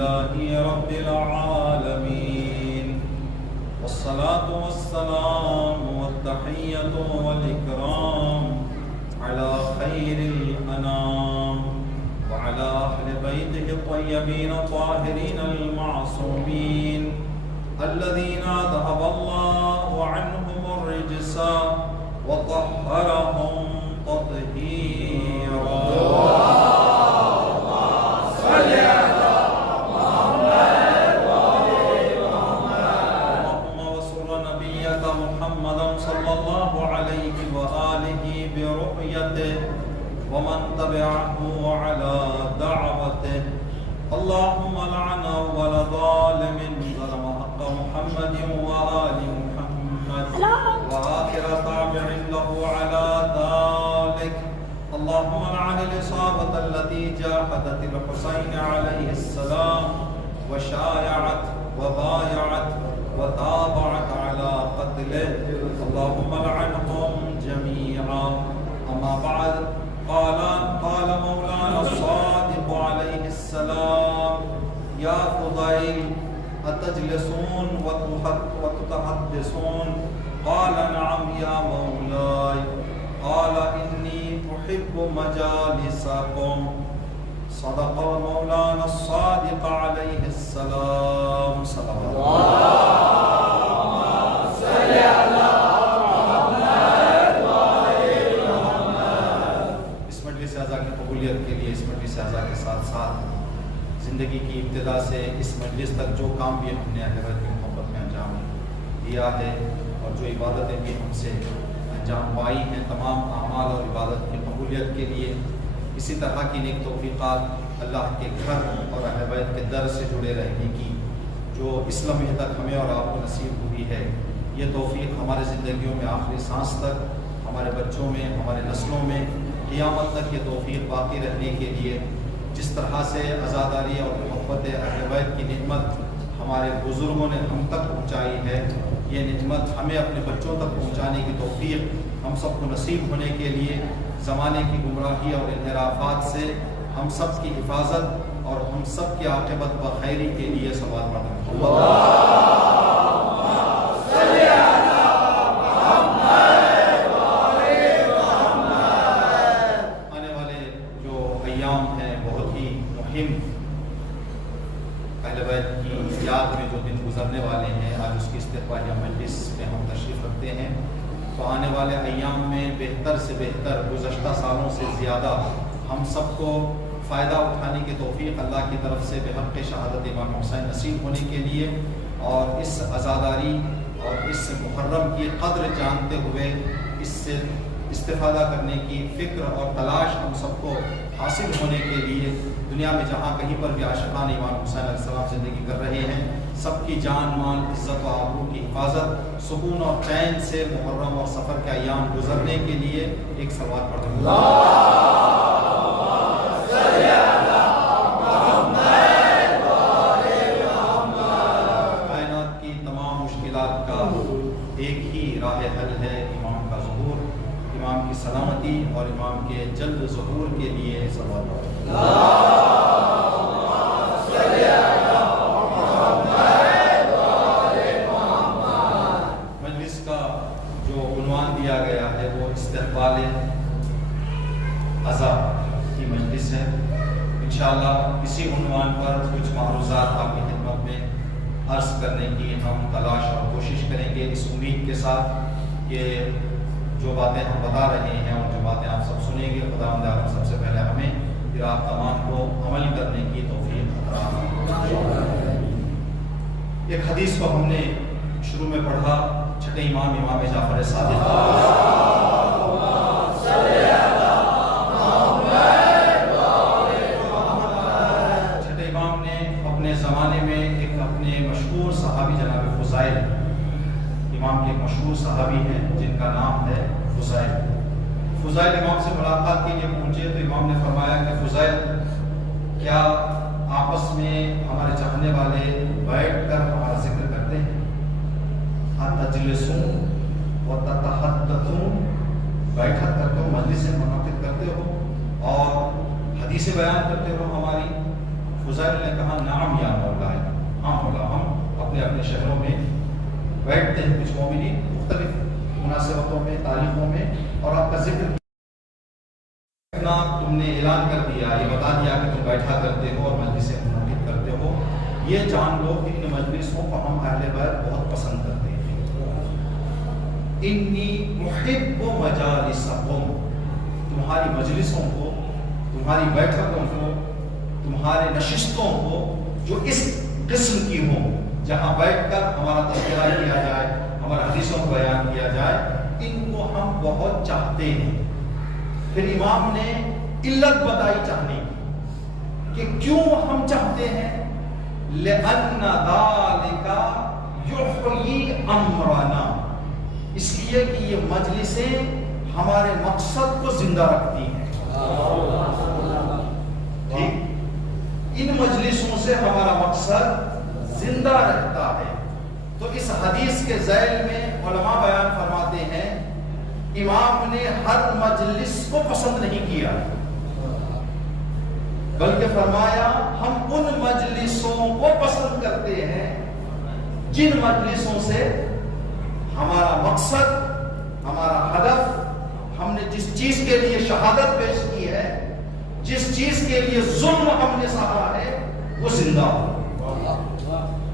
لله رب العالمين، والصلاة والسلام والتحية والإكرام على خير الأنام وعلى أهل بيته الطيبين الطاهرين المعصومين الذين ذهب الله عنهم الرجس وطهرهم تطهيرا. اللهم وسر نبيك محمدا صلى الله عليه وآله برؤيته ومن تبعه على دعوته. اللهم لعن أول ظالم ظلم حق محمد وآل محمد وآخر تابع له على ذلك. اللهم لعن الإصابة التي جاهدت الحسين عليه السلام وشايعت وبايعت وتابعت على قتله. اللهم لعنهم جميعا. أما بعد، قال مولانا الصادق عليه السلام: يا فضيل أتجلسون وتتحدثون؟ قال: نعم يا مولاي. قال: إني أحب مجالسكم. صدق مولانا الصادق عليه السلام. صلوات کے لیے اس مجلس اعزا کے ساتھ ساتھ زندگی کی ابتدا سے اس مجلس تک جو کام بھی ہم نے اہل بیت کی محبت میں انجام دیا ہے اور جو عبادتیں بھی ہم سے انجام پائی ہیں، تمام اعمال اور عبادت کی قبولیت کے لیے اسی طرح کی نیک توفیقات اللہ کے گھر اور اہل بیت کے در سے جڑے رہنے کی جو اس لمحے تک ہمیں اور آپ کو نصیب ہوئی ہے، یہ توفیق ہمارے زندگیوں میں آخری سانس تک، ہمارے بچوں میں، ہمارے نسلوں میں قیامت تک یہ توفیق باقی رہنے کے لیے جس طرح سے عزاداری اور محبت اہل بیت کی نعمت ہمارے بزرگوں نے ہم تک پہنچائی ہے، یہ نعمت ہمیں اپنے بچوں تک پہنچانے کی توفیق ہم سب کو نصیب ہونے کے لیے زمانے کی گمراہی اور انحرافات سے ہم سب کی حفاظت اور ہم سب کی عاقبت بخیری کے لیے سوال پڑھیں۔ اہل بیت کی یاد میں جو دن گزرنے والے ہیں، آج اس کی استقبالیہ مجلس میں ہم تشریف رکھتے ہیں، تو آنے والے ایام میں بہتر سے بہتر، گزشتہ سالوں سے زیادہ ہم سب کو فائدہ اٹھانے کی توفیق اللہ کی طرف سے بحق شہادت امام حسین نصیب ہونے کے لیے اور اس عزاداری اور اس محرم کی قدر جانتے ہوئے اس سے استفادہ کرنے کی فکر اور تلاش ہم سب کو حاصل ہونے کے لیے دنیا میں جہاں کہیں پر بھی عاشقان امام حسین علیہ السلام زندگی کر رہے ہیں، سب کی جان مال عزت و آبرو کی حفاظت، سکون اور چین سے محرم اور سفر کے ایام گزرنے کے لیے ایک صلوات پڑھیں۔ کائنات کی تمام مشکلات کا ایک ہی راہ حل ہے، امام کا ظہور، امام کی سلامتی اور امام کے جلد ظہور کے لیے صلوات پڑھیں۔ مجلس کا جو عنوان دیا گیا ہے وہ استقبال عزا کی مجلس ہے۔ انشاءاللہ اسی عنوان پر کچھ معروضات آپ کی خدمت میں عرض کرنے کی ہم تلاش اور کوشش کریں گے، اس امید کے ساتھ کہ جو باتیں ہم بتا رہے ہیں اور جو باتیں آپ سب سنیں گے، خداوند عالم سب سے پہلے ہمیں پھر آپ تمام کو عمل کرنے کی توفیق عطا فرمائے۔ ایک حدیث کو ہم نے شروع میں پڑھا، چھٹے امام امام جعفر صادق چھٹے امام نے اپنے زمانے میں ایک اپنے مشہور صحابی جناب فضائل، امام کے ایک مشہور صحابی ہیں جن کا نام ہے فضائل امام سے ملاقات کے لیے پہنچے تو امام نے فرمایا کہ فضائل، کیا آپس میں ہمارے چاہنے والے بیٹھ کر ہمارا ذکر کرتے ہیں؟ تجلسون و تتحدثون، بیٹھک کرتے ہو، مجلس منعقد کرتے ہو اور حدیث بیان کرتے ہو ہماری؟ حذیل نے کہا نعم یا مولا، ہاں مولا، ہم اپنے اپنے شہروں میں بیٹھتے ہیں، کچھ مومنین مختلف مناسبتوں میں، تاریخوں میں، اور آپ کا ذکر اتنا تم نے اعلان کر دیا، یہ بتا دیا کہ تم بیٹھا کرتے ہو اور مجلسیں منعقد کرتے ہو، یہ جان لو کہ ان مجلسوں کو ہم اہل بیت بہت پسند کرتے ہیں۔ انی محب مجالسکم، تمہاری مجلسوں کو، تمہاری بیٹھکوں کو، تمہارے نشستوں کو جو اس قسم کی ہوں، جہاں بیٹھ کر ہمارا تذکرہ کیا جائے، ہمارے حدیثوں کو بیان کیا جائے، ان کو ہم بہت چاہتے ہیں۔ پھر امام نے علت بتائی چاہنے کی کہ کیوں ہم چاہتے ہیں، لِأَنَّ ذَلِكَ يُحْيِي أَمْرَنَا، اس لیے کہ یہ مجلسیں ہمارے مقصد کو زندہ رکھتی ہیں۔ ٹھیک، ان مجلسوں سے ہمارا مقصد زندہ رہتا ہے۔ تو اس حدیث کے ذیل میں علماء بیان فرماتے ہیں، امام نے ہر مجلس کو پسند نہیں کیا، بلکہ فرمایا ہم ان مجلسوں کو پسند کرتے ہیں جن مجلسوں سے ہمارا مقصد، ہمارا ہدف، ہم نے جس چیز کے لیے شہادت پیش کی ہے، جس چیز کے لیے ظلم ہم نے سہا ہے، وہ زندہ ہو،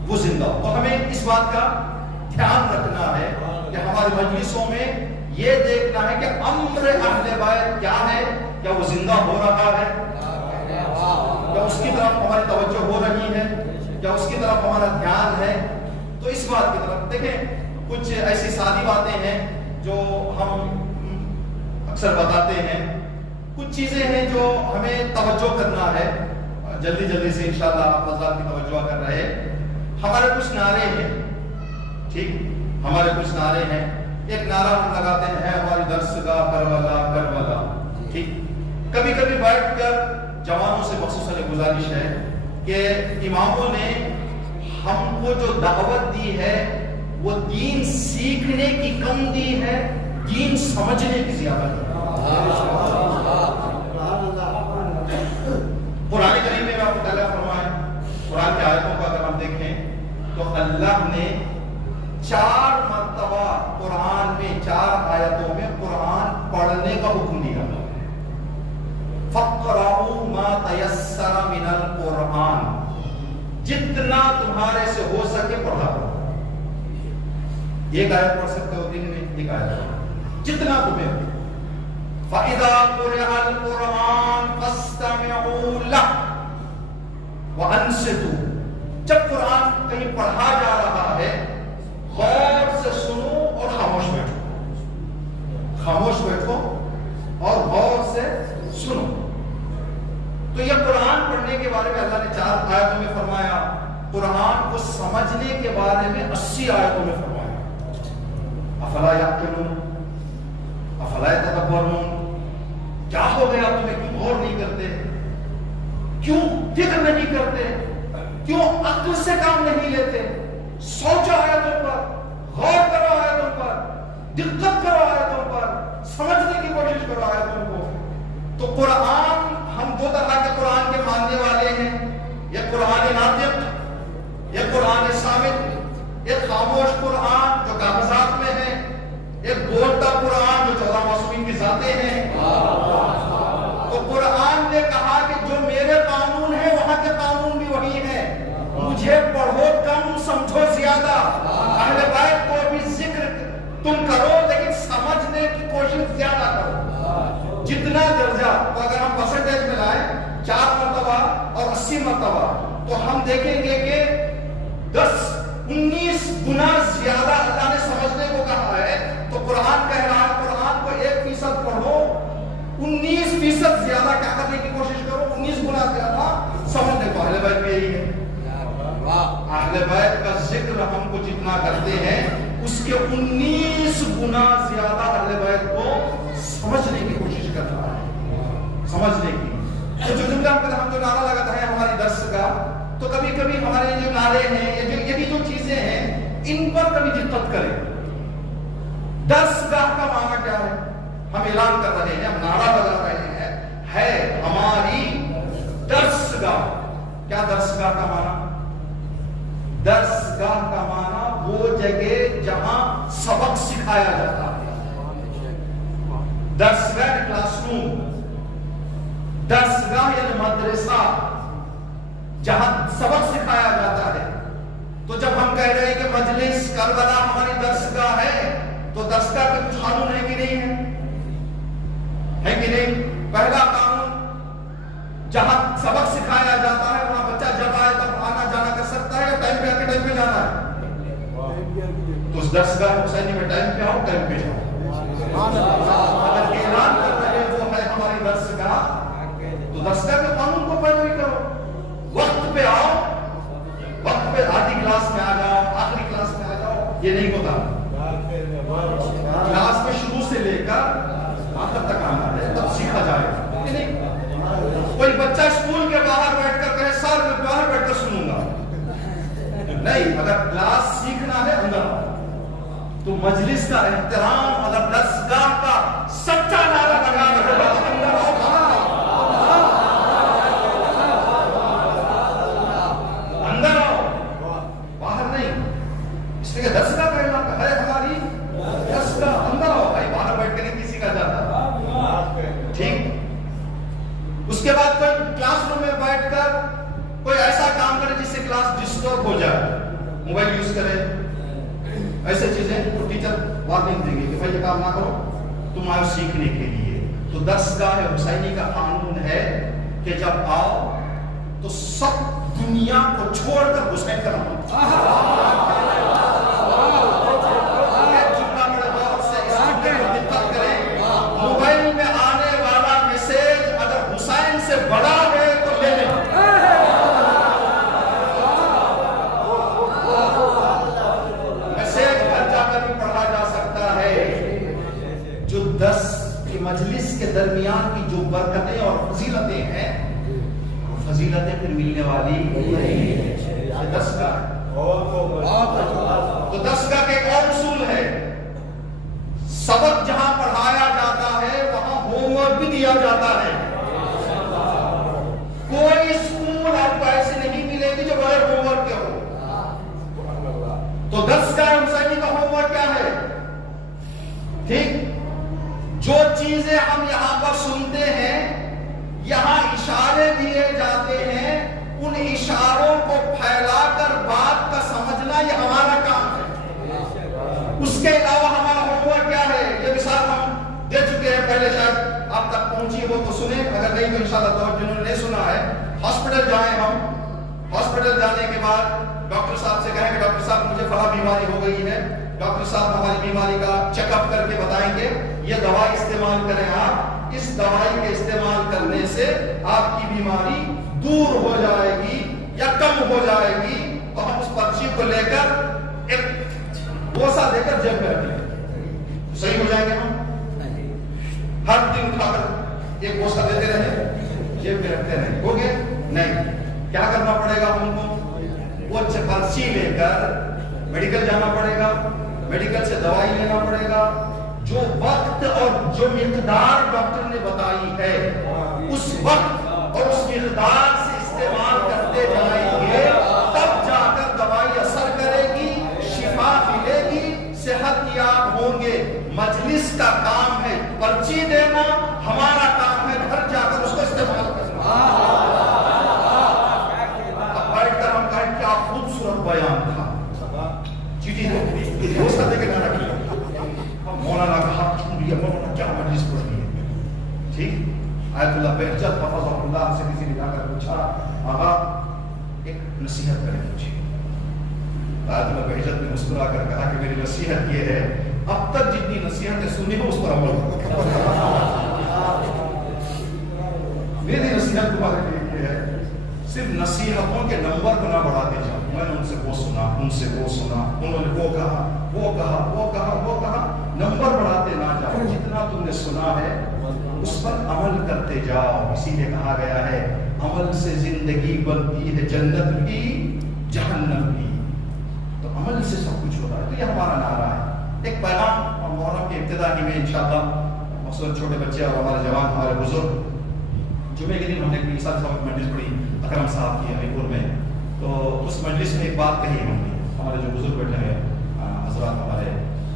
وہ زندہ ہو۔ تو ہمیں اس بات کا دھیان رکھنا ہے کہ ہمارے مجلسوں میں یہ دیکھنا ہے کہ امر اہل بیت کیا ہے، کیا وہ زندہ ہو رہا ہے، کیا اس کی طرف ہماری توجہ ہو رہی ہے، کیا اس کی طرف ہمارا دھیان ہے۔ تو اس بات کی طرف دیکھیں، کچھ ایسی سادی باتیں ہیں جو ہم اکثر بتاتے ہیں، کچھ چیزیں ہیں جو ہمیں توجہ کرنا ہے، جلدی جلدی سے انشاءاللہ آپ حضرات کی توجہ کر رہے۔ ہمارے کچھ نعرے ہیں، ٹھیک، ہمارے کچھ نعرے ہیں۔ ایک نعرہ ہم لگاتے ہیں ہماری درسگاہ کربلا کربلا، ٹھیک۔ کبھی کبھی بیٹھ کر جوانوں سے مخصوصاً گزارش ہے کہ اماموں نے ہم کو جو دعوت دی ہے وہ دین سیکھنے کی کم دی ہے، دین سمجھنے کی زیادہ دی۔ قرآن کریم میں آپ کو تعالیٰ فرمائے، قرآن کی آیتوں کو اگر ہم دیکھیں تو اللہ نے 4 مرتبہ قرآن میں، 4 آیتوں میں قرآن پڑھنے کا حکم دیا۔ فَقْرَؤُوا مَا تَيَسَّرَ مِنَ الْقُرْآنِ، جتنا تمہارے سے ہو سکے پڑھا کرو۔ ایک آیت پڑھ سکتے ہو دن میں، ایک آیت جتنا تمہیں ہو۔ فَإِذَا قُرِئَ الْقُرْآنُ فَاسْتَمِعُوا لَهُ وَأَنصِتُوا، جب قرآن کہیں پڑھا جا رہا ہے غور سے سنو اور خاموش بیٹھو، خاموش بیٹھو اور غور سے سنو۔ تو یہ قرآن پڑھنے کے بارے میں اللہ نے 4 آیتوں میں فرمایا، قرآن کو سمجھنے کے بارے میں 80 آیتوں میں فرمایا۔ افلا یعقلون افلا یتدبرون، کیا ہو گیا تمہیں، کیوں غور نہیں کرتے، کیوں فکر نہیں کرتے، کیوں عقل سے کام نہیں لیتے؟ سوچو آیتوں پر، غور کرو آیتوں پر، دقت کرو آیتوں پر، سمجھنے کی کوشش کرو آیتوں کو۔ تو قرآن، ہم 2 طرح کے قرآن کے ماننے والے ہیں، یہ قرآن ناطق، یہ قرآن ثابت، ایک خاموش قرآن جو کاغذات میں ہے، ایک بولتا قرآن جو 14 معصومین کی ذاتیں ہیں۔ تو قرآن نے کہا کہ جو میرے قانون ہیں وہاں کے قانون بھی وہی ہیں، مجھے پڑھو کم سمجھو زیادہ، اہل بیت کو بھی ذکر تم کرو لیکن سمجھنے کی کوشش زیادہ کرو، جتنا درجہ۔ تو اگر ہم پرسنٹیج میں لائیں 4 مرتبہ اور 80 مرتبہ، تو ہم دیکھیں گے کہ 10-19 گنا زیادہ اللہ نے سمجھنے کو کہا ہے۔ تو قرآن کہہ رہا ہے قرآن کو 1% پڑھو، 19% زیادہ کیا کرنے کی کوشش کرو، 19 گنا زیادہ سمجھنے کو۔ اہل بیت بھی یہی ہے، اہل بیت کا ذکر ہم کو جتنا کرتے ہیں اس کے 19 گنا زیادہ اہل بیت کو سمجھنے کی کوشش کر رہا ہے، سمجھنے کی۔ تو جو جملہ ہم جو نعرہ لگاتا ہے ہماری درس کا، تو کبھی کبھی ہمارے جو نعرے ہیں، یہ بھی جو چیزیں ہیں، ان پر کبھی دقت کریں۔ درس گاہ کا معنی کیا ہے؟ ہم اعلان کر رہے ہیں، ہم نعرہ لگا رہے ہیں، ہے ہماری درس گاہ، کیا درسگاہ کا معنی؟ درسگاہ کا معنی وہ جگہ جہاں سبق سکھایا جاتا ہے. درسگاہ کلاس روم، درسگاہ یعنی مدرسہ جہاں سبق سکھایا جاتا ہے. تو جب ہم کہہ رہے ہیں کہ مجلس کربلا ہماری درسگاہ ہے تو درسگاہ کے کچھ قانون ہے کہ نہیں ہے کہ نہیں؟ پہلا قانون، جہاں سبق سکھایا جاتا ہے وہاں بچہ جب آئے تب آنا جانا کر سکتا ہے یا ٹائم پہ آ کے ٹائم پہ جانا ہے؟ تو اس درسگاہ حسینی میں ٹائم پہ آؤ، ٹائم پہ جاؤ. اگر اعلان کر رہے وہ ہے ہماری درسگاہ تو درسگاہ کے قانون کو پیروی کرو. وقت پہ آؤ، وقت پہ آدھی کلاس میں آ جاؤ، آخری کلاس میں آ جاؤ، یہ نہیں ہوتا. کلاس میں شروع سے لے کر آخر تک آنا ہے تب سیکھا جائے گا. کوئی بچہ اسکول کے باہر بیٹھ کر کہے سر میں باہر بیٹھ کر سنوں گا، نہیں. اگر کلاس سیکھنا ہے اندر تو مجلس کا احترام، اگر درسگاہ کا سچا نعرہ لگا رہے ہو اندر آؤ، اندر آؤ، باہر نہیں. اس لیے درسگاہ کا علاقہ ہے ہماری درسگاہ، اندر آؤ بھائی، باہر بیٹھ کے نہیں کسی کا جاتا. ٹھیک. اس کے بعد کوئی کلاس روم میں بیٹھ کر کوئی ایسا کام کرے جس سے کلاس ڈسٹرب ہو جائے، موبائل یوز کرے، ایسے چیزیں تو ٹیچر وارننگ دیں گے کہ بھائی یہ کام نہ کرو، تم آئے سیکھنے کے لیے. تو درسگاہ حسینی کا قانون ہے کہ جب آؤ تو سب دنیا کو چھوڑ کر حسین کا نام موبائل میں آنے والا میسج اگر حسین سے بڑا ہے تو لے لیں. میسج گھر جا کر بھی پڑھا جا سکتا ہے. جو درس کی مجلس کے درمیان کی جو برکتیں اور فضیلتیں ہیں، فضیلتیں پھر ملنے والی نہیں ہے. درسگاہ تو درسگاہ کا ایک اور اصول ہے، سبق جہاں پڑھایا جاتا ہے وہاں ہوم ورک بھی دیا جاتا ہے. کوئی اسکول آپ کو ایسے نہیں ملے گی جو بغیر ہوم ورک کے ہو. تو درسگاہ حسینی کا ہوم ورک کیا ہے؟ ٹھیک. جو چیزیں ہم یہاں پر سنتے ہیں، یہاں اشارے دیے جاتے ہیں، ان اشاروں کو پھیلا کر بات کا سمجھنا یہ ہمارا کام ہے. اس کے علاوہ ہمارا ہوم ورک کیا ہے؟ یہ مثال ہم دے چکے ہیں پہلے، شاید آپ تک پہنچی ہو تو سنیں، اگر نہیں تو انشاءاللہ تو جنہوں نے نہیں سنا ہے، ہاسپٹل جائیں ہم. ہاسپٹل جانے کے بعد ڈاکٹر صاحب سے کہیں کہ ڈاکٹر صاحب مجھے فلاں بیماری ہو گئی ہے. ڈاکٹر صاحب ہماری بیماری کا چیک اپ کر کے بتائیں گے یہ دوائی استعمال کریں، آپ اس دوائی کے استعمال کرنے سے آپ کی بیماری دور ہو جائے گی یا کم ہو جائے گی. تو ہم اس پرچی کو لے کر ایک بوسہ دے کر جیب میں رکھیں، صحیح ہو جائیں گے. ہم ہر دن اٹھا کر ایک بوسہ دیتے رہے، جیب میں رکھتے رہے، ہو گئے؟ نہیں. کیا کرنا پڑے گا ہم کو؟ وہ پرچی لے کر میڈیکل جانا پڑے گا، میڈیکل سے دوائی لینا پڑے گا. جو وقت اور جو مقدار ڈاکٹر نے بتائی ہے اس وقت اور اس مقدار سے استعمال کرتے جائیں گے، تب جا کر دوائی اثر کرے گی، شفا ملے گی، صحت یاب ہوں گے. مجلس کا کام ہے پرچی دینا، ہمارا کام ہے گھر جا کر اس کو استعمال کرنا. اب بیٹھ کر ہم کہیں کیا خوبصورت بیان تھا، چیٹی دوستہ دے کے نہ رکھیں. مولانا کہا مولانا کیا مجلس پڑھ رہی ہے. ٹھیک. آیت اللہ بہجت حفظہ اللہ سے کسی نے جا کر پوچھا آقا ایک نصیحت کریں مجھے. آیت اللہ بہجت نے مسکرا کر کہا کہ میری نصیحت یہ ہے اب تک جتنی نصیحتیں سنی ہو اس پر عمل کرو. میری نصیحت تمہارے لیے یہ ہے صرف نصیحتوں کے نمبر کو نہ بڑھاتے جاؤ. میں نے ان سے وہ سنا، ان سے وہ سنا، انہوں نے وہ کہا، وہ کہا، وہ کہا، وہ کہا. نمبر بڑھاتے نہ جاؤ. جتنا تم نے سنا ہے اس پر عمل کرتے جاؤ. اسی لیے کہا گیا ہے عمل سے زندگی بنتی ہے جنت بھی جہنم بھی. تو عمل سے سب کچھ ہوتا ہے. تو یہ ہمارا نعرہ ہے. ایک پیغام محرم کی ابتدا ہی میں انشاءاللہ مثلاً چھوٹے بچے اور ہمارے جوان، ہمارے بزرگ جمعے کے دن ہم نے ایک سال سبق مجلس پڑھی اکرم صاحب کی علی پور میں، تو اس مجلس میں ایک بات کہی ہم نے، ہمارے جو بزرگ بیٹھے ہیں حضرات، ہمارے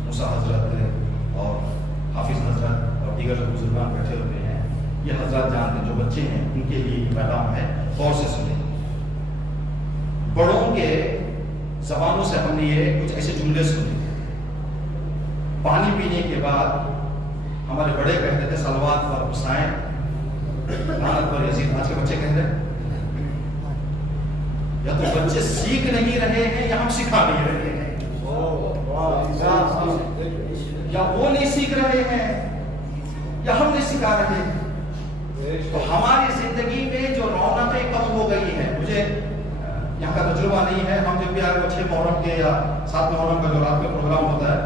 موسیٰ حضرت اور حافظ حضرت اور دیگر جو بزرگان بیٹھے ہوئے ہیں، یہ حضرات جانتے ہیں، جو بچے ہیں ان کے لیے یہ پیغام ہے، غور سے سنیں۔ بڑوں کے زبانوں سے ہم نے یہ کچھ ایسے جملے سنے، پانی پینے کے بعد ہمارے بڑے کہتے تھے صلوات پر حسین، لعنت پر یزید۔ آج کے بچے کہہ رہے ہیں، یا تو بچے سیکھ نہیں رہے ہیں یا ہم سکھا نہیں رہے ہیں، یا وہ نہیں سیکھ رہے ہیں یا ہم نہیں سکھا رہے ہیں۔ تو ہماری زندگی میں جو رونقیں کم ہو گئی ہیں، مجھے یہاں کا تجربہ نہیں ہے، ہم جب بھی آئے 6 محرم کے یا 7 محرم کا جو رات میں پروگرام ہوتا ہے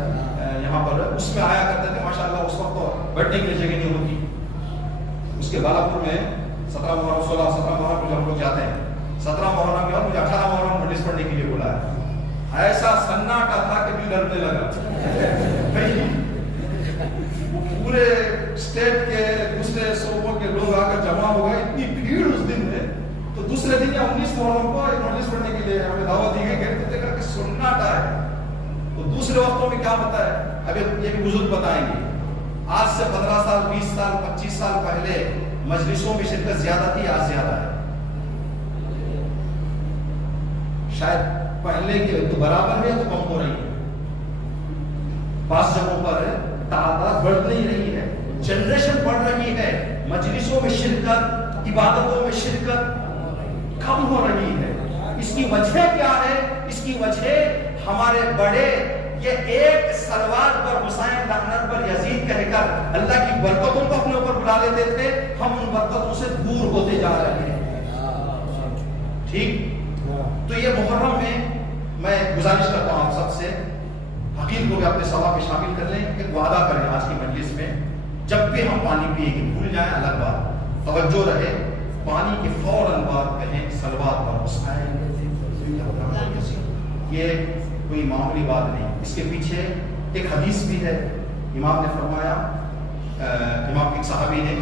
یہاں پر، اس میں آیا کرتے تھے، ماشاءاللہ اس وقت تو بیٹھنے کے لیے جگہ نہیں ہوتی۔ اس کے بالاپور میں 17 محرم 17 محرم کو جب ہم لوگ جاتے ہیں، 17 محرم کے بعد مجھے 18 محرم مجلس پڑھنے کے لیے بلایا، ایسا سناٹا تھا کہ دل ڈرنے لگا۔ پورے اسٹیٹ کے دوسرے صوبوں کے لوگ آ کر جمع ہو گئے، اتنی بھیڑ اس دن ہے۔ تو دوسرے دن یا 19 محرم کو ایک مجلس پڑھنے کے لیے ہمیں دعوت دی گئی، کہتے تھے کہ سناٹا ہے۔ تو دوسرے وقتوں میں کیا ہوتا ہے، اب یہ بھی بزرگ بتائیں گے، آج سے 15 سال 20 سال 25 سال پہلے مجلسوں میں شرکت زیادہ تھی، آج زیادہ ہے، شاید پہلے کے تو برابر ہے تو کم ہو رہی ہے، بعض جگہوں پر تعداد بڑھ نہیں رہی ہے، جنریشن بڑھ رہی ہے، مجلسوں میں شرکت، عبادتوں میں شرکت کم ہو رہی ہے۔ اس کی وجہ کیا ہے؟ اس کی وجہ ہمارے بڑے یہ ایک صلوات پر حسین، لعنت پر یزید کہہ کر اللہ کی برکتوں کو اپنے اوپر بلا لیتے تھے، ہم ان برکتوں سے دور ہوتے جا رہے ہیں۔ ٹھیک، تو یہ محرم میں گزارش کرتا ہوں آپ سب سے، حقیق کو بھی اپنے ثواب میں شامل کر لیں، ایک وعدہ کریں آج کی مجلس میں، جب بھی ہم پانی پیئیں گے، بھول جائیں الگ بات، توجہ رہے، پانی کے فوراً بعد کہیں صلوات پر حسین۔ یہ کوئی معمولی بات نہیں، اس کے پیچھے ایک حدیث بھی ہے، امام نے فرمایا، امام کے صحابی نے،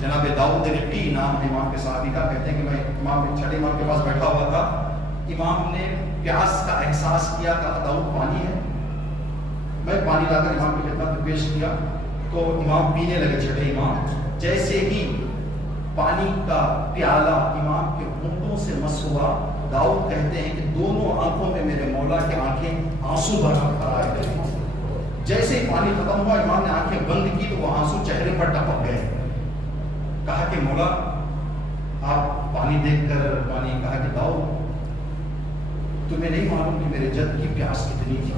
جناب داؤد رٹی نام ہے امام کے صحابی کا، کہتے ہیں کہ میں امام چھٹے امام کے پاس بیٹھا ہوا تھا، امام نے پیاس کا احساس کیا، کہا داؤد پانی ہے، میں پانی لا کر امام کی خدمت میں پیش کیا، تو امام پینے لگے، چھٹے امام، جیسے ہی پانی کا پیالہ امام کے ہونٹوں سے مس ہوا، داؤد کہتے ہیں کہ دونوں آنکھوں میں میرے مولا کی آنکھیں آنسو بھر آئے گئے، جیسے ہی پانی ختم ہوا امام نے آنکھیں بند کی تو وہ آنسو چہرے پر ٹپک گئے، کہا کہ مولا آپ پانی دیکھ کر پانی، کہا کہ داؤد تمہیں نہیں معلوم کہ میرے جد کی پیاس کتنی تھی،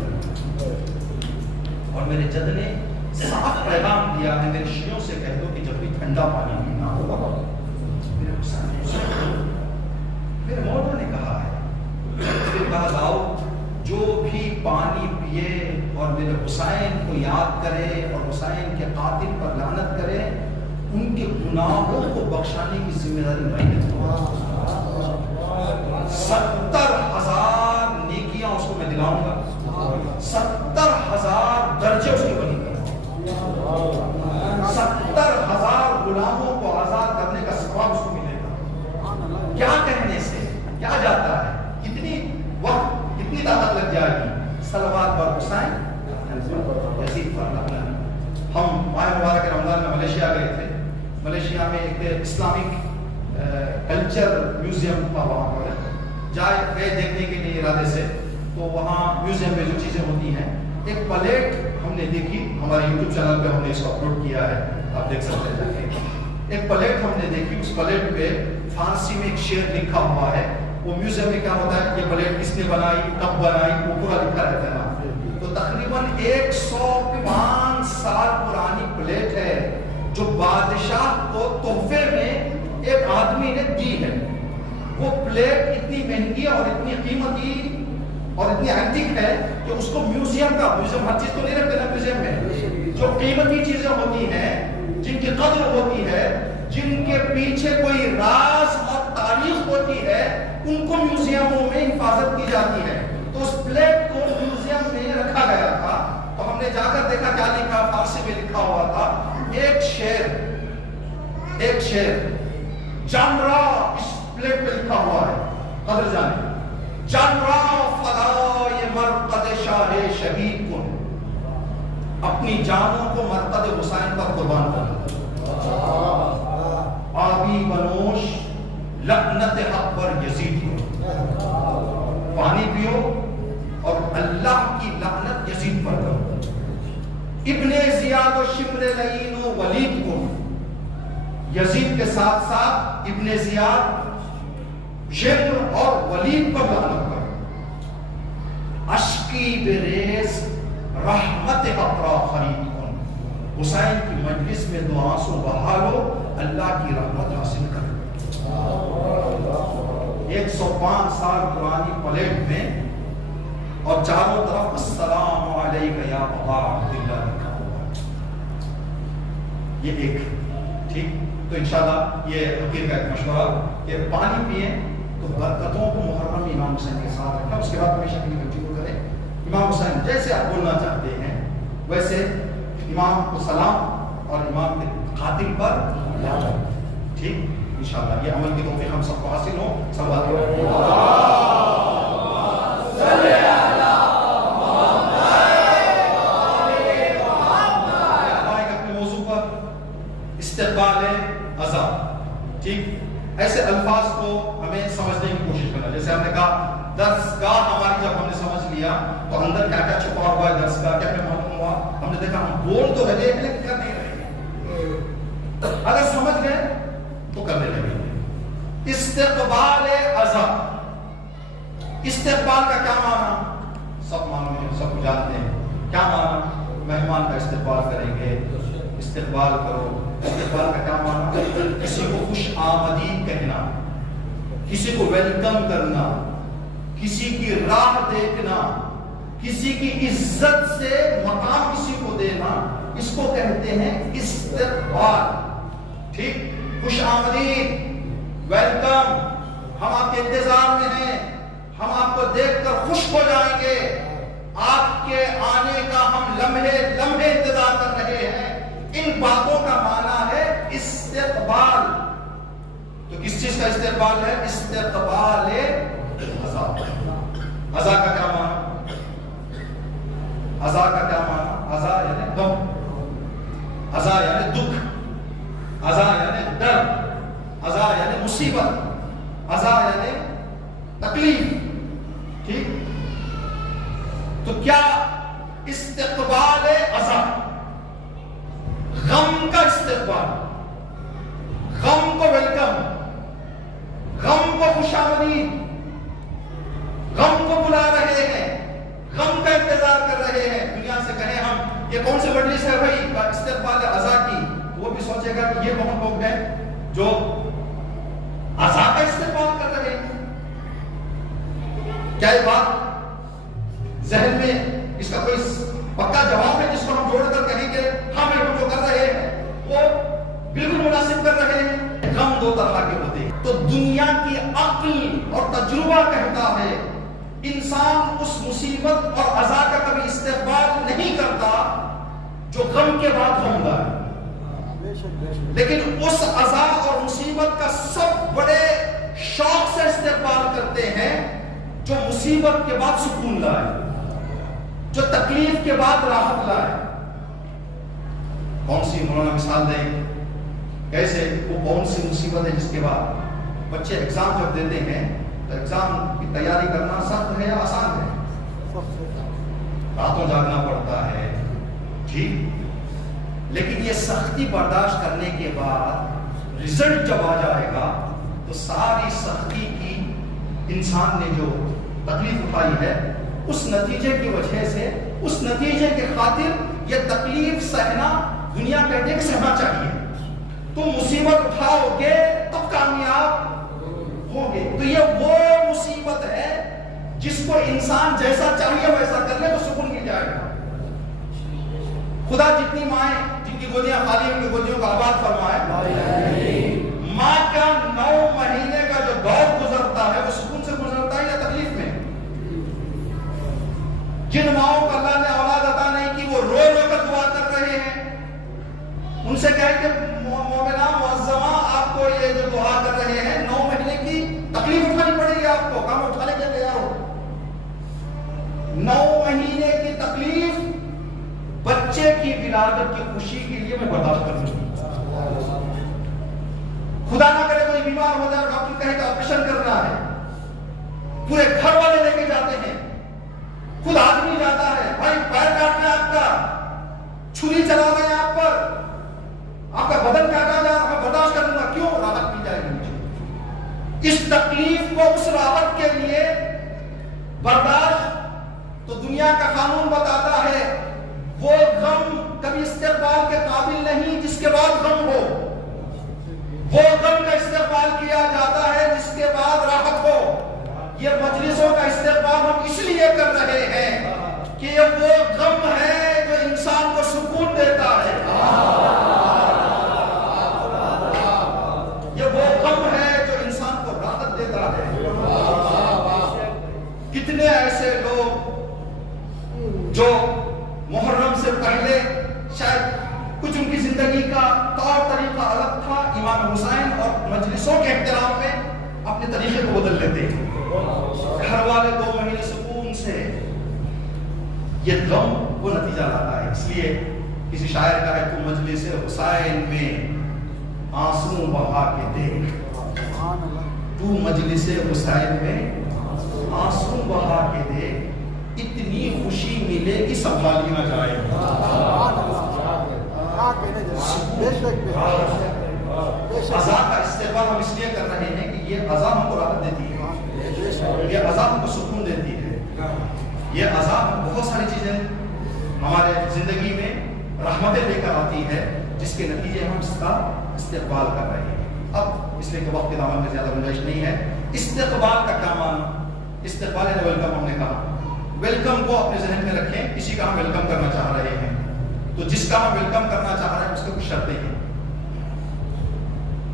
اور میرے جد نے صاف پیغام دیا ہے، میرے شیعوں سے کہہ دو کہ جب بھی ٹھنڈا پانی پینا ہوگا، میرے مولا نے کہا ہے، پھر کہا داؤد جو بھی پانی پیے اور میرے حسین کو یاد کرے اور حسین کے قاتل پر لعنت کرے، ان کے گناہوں کو بخشانے کی ذمہ داری میں نے لیا، 70,000 نیکیاں اس کو میں دلاؤں گا، 70,000 درجے اس کے بنیں گے، 70,000 غلاموں کو آزاد کرنے کا ثواب اس کو ملے گا۔ کیا کہنے سے کیا جاتا ہے، کتنی وقت کتنی طاقت لگ جائے گی، صلوات پر حسین، یزید پر لعنت۔ ہم ماہ مبارک رمضان میں ملیشیا گئے تھے، ملیشیا میں ایک اسلامک کلچر میوزیم تھا، وہاں پر گئے دیکھنے کے لیے ارادے سے، تو وہاں میوزیم میں جو چیزیں ہوتی ہیں، ایک پلیٹ ہم نے دیکھی، ہمارے یوٹیوب چینل پہ ہم نے اس کو اپلوڈ کیا ہے، آپ دیکھ سکتے ہیں، ایک پلیٹ ہم نے دیکھی، اس پلیٹ پہ فارسی میں ایک شعر لکھا ہوا ہے، وہ میوزیم میں کیا ہوتا ہے، یہ پلیٹ کس نے بنائی، کب بنائی، وہ پورا لکھا رہتا ہے نا، تو تقریباً 105 سال پرانی پلیٹ ہے، جو بادشاہ کو تحفے میں ایک آدمی نے دی ہے۔ وہ پلیٹ اتنی مہنگی اور اتنی قیمتی اور اتنی اینٹک ہے کہ اس کو میوزیم ہر چیز تو نہیں رکھتے نا میوزیم میں، جو قیمتی چیزیں ہوتی ہیں، جن کی قدر ہوتی ہے، جن کے پیچھے کوئی راز اور تاریخ ہوتی ہے، ان کو میوزیموں میں حفاظت کی جاتی ہے۔ تو اس پلیٹ کو میوزیم میں رکھا گیا تھا، تو ہم نے جا کر دیکھا کیا لکھا، فارسی میں لکھا ہوا تھا، ایک شعر جانرا اس پلیٹ پہ لکھا ہوا ہے، قدر جانے جانرا فدائے مرقد شاہ شہید کن، اپنی جانوں کو مرقد حسین پر قربان کرنا، آبی بنوش لعنت حق پر یزید کو، پانی پیو اور اللہ کی لعنت یزید پر کرو، ابن زیاد و شمر لعین و ولید کو، یزید کے ساتھ ساتھ ابن زیاد، شمر اور ولید پر لعنت کرو، اشکی بریز رحمت اقرا خرید کن، حسین کی مجلس میں دو آنسو بہا لو، اللہ کی رحمت حاصل کرو۔ 105 سال پرانی پلیٹ میں اور چاروں طرف السلام علیکہ یا ابا عبداللہ لکھا ہوا، یہ ایک ٹھیک۔ تو انشاءاللہ یہ فقیر کا ایک مشورہ کہ پانی پئیں تو برکتوں کو محرم امام حسین کے ساتھ رکھنا، اس کے بعد ہمیشہ کے لیے کنٹینیو کریں۔ امام حسین جیسے آپ بولنا چاہتے ہیں ویسے امام کو سلام اور امام کے قاتل پر لعنت، ٹھیک۔ انشاءاللہ یہ عمل کی توفیق ہم سب کو حاصل ہو، سب بات استقبال عزا، ٹھیک۔ ایسے الفاظ کو ہمیں سمجھنے کی کوشش کرنا، جیسے ہم نے کہا درسگاہ ہماری جب ہم نے سمجھ لیا تو اندر کیا کیا چھپا ہوا ہے درسگاہ، کیا کیا معلوم ہوا، ہم نے دیکھا ہم بول تو رہے ہیں لیکن کر نہیں رہے، اگر سمجھ گئے تو کرنے لگے۔ استقبال عزا، استقبال کا کیا معنی سب معلوم ہے، سب جانتے ہیں کیا معنی، مہمان کا استقبال کریں گے، استقبال کرو۔ استقبال کا کیا معنی، کسی کو خوش آمدید کہنا، کسی کو ویلکم کرنا، کسی کی راہ دیکھنا، کسی کی عزت سے مقام کسی کو دینا، اس کو کہتے ہیں استقبال، ٹھیک۔ خوش آمدید، ویلکم، ہم آپ کے انتظار میں ہیں، ہم آپ کو دیکھ کر خوش ہو جائیں گے، آپ کے آنے کا ہم لمحے لمحے انتظار کر رہے ہیں۔ ان باتوں کا معنی ہے استقبال۔ تو کس چیز کا استقبال ہے؟ استقبال عزا۔ عزا کا کیا معنی؟ عزا کا کیا معنی؟ عزا یعنی غم، عزا یعنی دکھ، عزا یعنی ڈر، عزا یعنی مصیبت، عزا یعنی تکلیف، ٹھیک۔ تو کیا استقبال عزا، غم کا استقبال، غم کو ویلکم، غم کو خوش آمدید، غم کو بلا رہے ہیں، غم کا انتظار کر رہے ہیں۔ دنیا سے کہیں ہم یہ کون سی مجلس ہے بھائی استقبال عزا کی، وہ بھی سوچے گا کہ یہ کون لوگ ہیں جو عزا کا استقبال کر رہے ہیں۔ کیا یہ بات ذہن میں اس کا کوئی پکا جواب ہے جس کو ہم جوڑ کر کہیں کہ ہم جو کر رہے ہیں وہ بالکل مناسب کر رہے ہیں؟ غم دو طرح کے ہوتے ہیں۔ تو دنیا کی عقل اور تجربہ کہتا ہے انسان اس مصیبت اور عزا کا کبھی استقبال نہیں کرتا جو غم کے بعد ہوتا ہے، لیکن اس عزا اور مصیبت کا سب بڑے شوق سے استقبال کرتے ہیں جو مصیبت کے بعد سکون لائے، جو تکلیف کے بعد راحت لائے۔ کون سی مولانا مثال دیں کیسے وہ کون سی مصیبت ہے جس کے بعد بچے ایگزام جب دیتے ہیں تو ایگزام کی تیاری کرنا سخت ہے یا آسان ہے؟ راتوں جاگنا پڑتا ہے، ٹھیک، لیکن یہ سختی برداشت کرنے کے بعد رزلٹ جب آ جائے گا تو ساری سختی کی انسان نے جو تکلیف اٹھائی ہے اس نتیجے کی وجہ سے، اس نتیجے کے خاطر یہ تکلیف سہنا دنیا کہتے کہ سہنا چاہیے۔ تم مصیبت اٹھاؤ گے تب کامیاب ہوگے۔ تو یہ وہ مصیبت ہے جس کو انسان جیسا چاہیے ویسا کر لے تو سکون مل جائے گا۔ خدا جتنی مائیں جن کی گودیاں خالی ان کی گودیوں کا آباد فرمائے، ماں کا 9 مہینے کا جو دور گزرتا ہے وہ سکون سے گزرتا ہے یا تکلیف میں؟ جن ماؤں کو اللہ نے اولاد عطا نہیں کی وہ رو رو کر دعا کر رہے ہیں، ان سے کہیں کہ مومنہ معظمہ آپ کو یہ جو دعا کر رہے 9 مہینے کی تکلیف بچے کی ولادت کی خوشی کے لیے میں برداشت کر لوں. خدا نہ کرے کوئی بیمار ہو جائے، ڈاکٹر کہے کہ آپریشن کرنا ہے، پورے گھر والے لے کے جاتے ہیں، خود آدمی جاتا ہے، بھائی پیر کاٹنا ہے آپ کا، چھری چلا گئے آپ پر، آپ کا بدن کاٹا جا رہا ہے، برداشت کر لوں گا. کیوں؟ راحت مل جائے گی مجھے. اس تکلیف کو، اس راحت کے لیے برداشت. تو دنیا کا قانون بتاتا ہے وہ غم کبھی استقبال کے قابل نہیں جس کے بعد غم ہو. وہ غم کا استقبال کیا جاتا ہے جس کے بعد راحت ہو. یہ مجلسوں کا استقبال ہم اس لیے کر رہے ہیں کہ یہ وہ غم ہے جو انسان کو سکون دیتا ہے. یہ وہ غم ہے جو انسان کو راحت دیتا ہے. کتنے ایسے لوگ جو محرم سے پہلے شاید کچھ ان کی زندگی کا طور طریقہ الگ تھا، امام حسین اور مجلسوں کے احترام میں اپنے طریقے کو بدل لیتے ہیں. گھر والے 2 مہینے سکون سے. یہ غم وہ نتیجہ لاتا ہے. اس لیے کسی شاعر کا ہے تو مجلس حسین میں آنسو بہا کے دیکھ، تو مجلس حسین میں آنسو بہا کے دیکھ، اتنی خوشی ملے کہ سنبھالی نہ جائے. عزا کا استقبال ہم اس لیے کر رہے ہیں کہ یہ عزا ہم کو راحت دیتی ہے، یہ عزا ہم کو سکون دیتی ہے. یہ عزا بہت ساری چیزیں ہمارے زندگی میں رحمتیں لے کر آتی ہے جس کے نتیجے ہم اس کا استقبال کر رہے ہیں. اب اس لیے کہ وقت کے دامن میں زیادہ گنجائش نہیں ہے. استقبال کا کیا معنی؟ استقبال ہے ویلکم. ہم نے کہا ویلکم کو اپنے ذہن میں رکھیں. کسی کا ہم ویلکم کرنا چاہ رہے ہیں تو جس کا ہم ویلکم کرنا چاہ رہے ہیں اس کے کچھ شرطیں ہیں.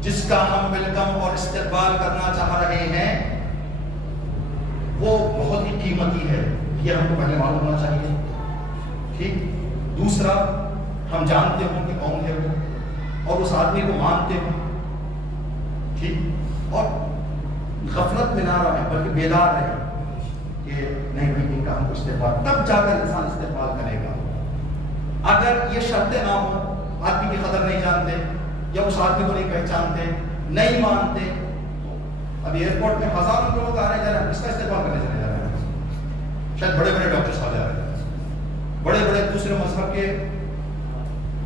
جس کا ہم ویلکم اور استقبال کرنا چاہ رہے ہیں وہ بہت ہی قیمتی ہے، یہ ہم کو پہلے معلوم ہونا چاہیے. ٹھیک. دوسرا، ہم جانتے ہوں کہ کون ہے وہ اور اس آدمی کو مانتے ہوں. ٹھیک. اور غفلت میں نہ رہے بلکہ بیدار رہے کہ نہیں بھائی ان کا ہم کو استقبال، تب جا کر انسان استقبال کرے گا. اگر یہ شرطیں نہ ہوں، آدمی کی قدر نہیں جانتے یا اس آدمی کو نہیں پہچانتے، نہیں مانتے، ابھی ایئرپورٹ میں ہزاروں لوگ آ رہے جا رہے ہیں، اس کا استقبال کرنے چلے جا رہے ہیں. شاید بڑے بڑے ڈاکٹرز آ جا رہے ہیں، بڑے بڑے دوسرے مذہب کے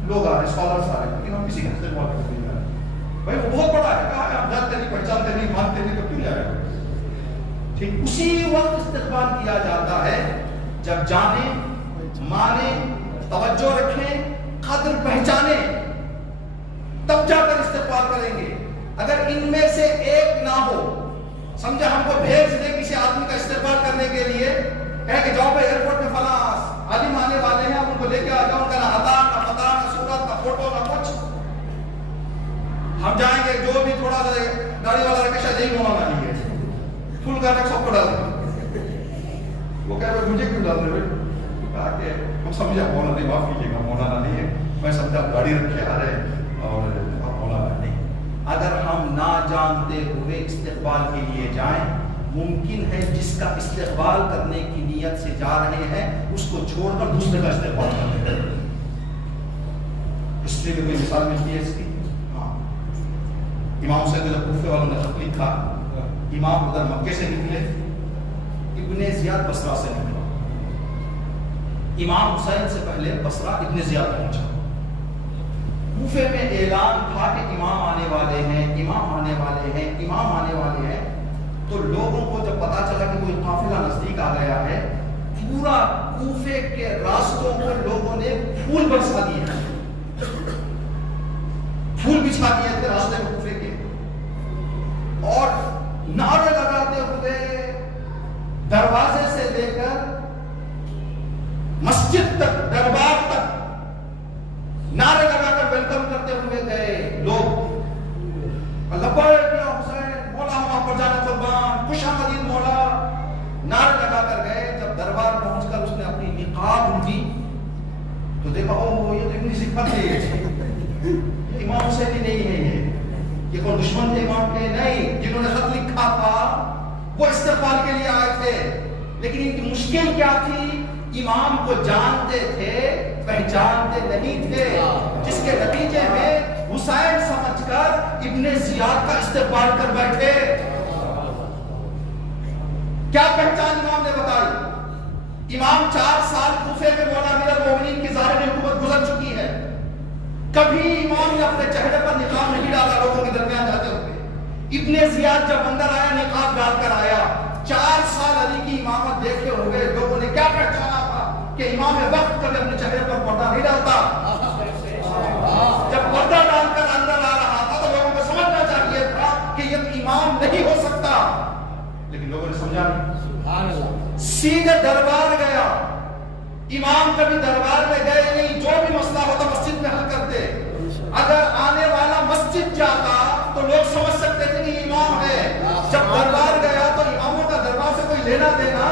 لوگ آ رہے ہیں، اسکالرس آ رہے ہیں، لیکن ہم کسی کا استقبال کرنے نہیں جا رہے ہیں. بھائی وہ بہت بڑا ہے، کہا ہے ہم جانتے نہیں، پہچانتے نہیں، مانتے نہیں، تو کیوں جا رہے ہیں؟ ٹھیک. اسی وقت استقبال کیا جاتا ہے جب جانیں، مانیں، توجہ رکھیں، قدر پہچانیں، تب جا کر استقبال کریں گے. اگر ان میں سے ایک نہ ہو، سمجھا ہم کو بھیج دے کسی آدمی کا استقبال کرنے کے لیے، کہے کہ جاؤ پہ ایئرپورٹ میں فلاں عالم آنے والے ہیں، ان کو لے کے آ جاؤ، ان کا نہ عطا، نہ پتہ، نہ صورت، نہ فوٹو، نہ کچھ. ہم جائیں گے جو بھی تھوڑا سا گاڑی والا رکھے شاید یہی مولانا نہیں ہے، فل کا رکھ سب کو ڈال دیں. وہ کہہ رہے مجھے کیوں ڈال رہے؟ کہا کہ ہم سمجھا مولانا نہیں، معاف کیجیے گا مولانا نہیں ہے، میں سمجھا گاڑی رکھے آ رہے اور مولانا نہیں. اگر ہم نہ جانتے ہوئے استقبال کے لیے جائیں، ممکن ہے جس کا استقبال کرنے کی نیت سے جا رہے ہیں اس کو چھوڑ کر دوسرے کا استقبال کرتے ہیں. ہسٹری میں کوئی مثال ملتی ہے اس کی؟ ہاں، امام حسین جب کوفے والوں نے خط لکھا، امام ادھر مکے سے نکلے، ابن زیاد بصرہ سے نکلا. امام حسین سے پہلے بصرہ ابن زیاد پہنچا. کوفے میں اعلان تھا کہ امام آنے والے ہیں، امام آنے والے ہیں، امام آنے والے ہیں. تو لوگوں کو جب پتا چلا کہ کوئی قافلہ نزدیک آ گیا ہے، پورا کوفے کے راستوں پر لوگوں نے پھول برسا دیے، پھول بچھا دیے تھے راستے میں کوفے کے، اور نعرے لگاتے ہوئے دروازے سے لے کر مسجد تک، دربار تک نعرے لگا کر ویلکم کرتے ہوئے گئے لوگ. لبیک یا حسین، مولا ہم آپ پر جانا قربان، خوش آمدید مولا، نعرے لگا کر گئے. جب دربار پہنچ کر اس نے اپنی نقاب اٹھی تو دیکھا اوہ یہ تو ابن صفت ہے، امام حسین ہی نہیں ہے، یہ کون دشمن تھے امام کے؟ نہیں، جنہوں نے خط لکھا تھا وہ استقبال کے لیے آئے تھے. لیکن ان کی مشکل کیا تھی؟ امام کو جانتے تھے پہچانتے نہیں تھے، جس کے نتیجے میں حسین سمجھ کر ابن زیاد کا استقبال کر بیٹھے۔ کیا پہچان امام نے بتائی؟ امام 4 سال کوفے میں مولا امیر المومنین کی ظاہر حکومت گزر چکی ہے، کبھی امام نے اپنے چہرے پر نقاب نہیں ڈالا لوگوں کے درمیان جاتے ہوئے۔ ابن زیاد جب اندر آیا نقاب ڈال کر آیا، 4 سال علی کی امامت دیکھے ہوئے لوگوں نے کیا پہچانا تھا کہ امام وقت کبھی اپنے چہرے پر پردہ نہیں ڈالتا۔ جب پردہ ڈال کر اندر آ رہا تھا تو لوگوں کو سمجھنا چاہیے تھا کہ یہ امام نہیں ہو سکتا، لیکن لوگوں نے سمجھا نہیں، سیدھے دربار گیا۔ امام کبھی دربار میں گئے نہیں، جو بھی مسئلہ ہوتا مسجد میں حل کرتے۔ اگر آنے والا مسجد جاتا تو لوگ سمجھ سکتے تھے کہ امام ہے۔ جب دربار گیا تو اماموں کا دربار سے کوئی لینا دینا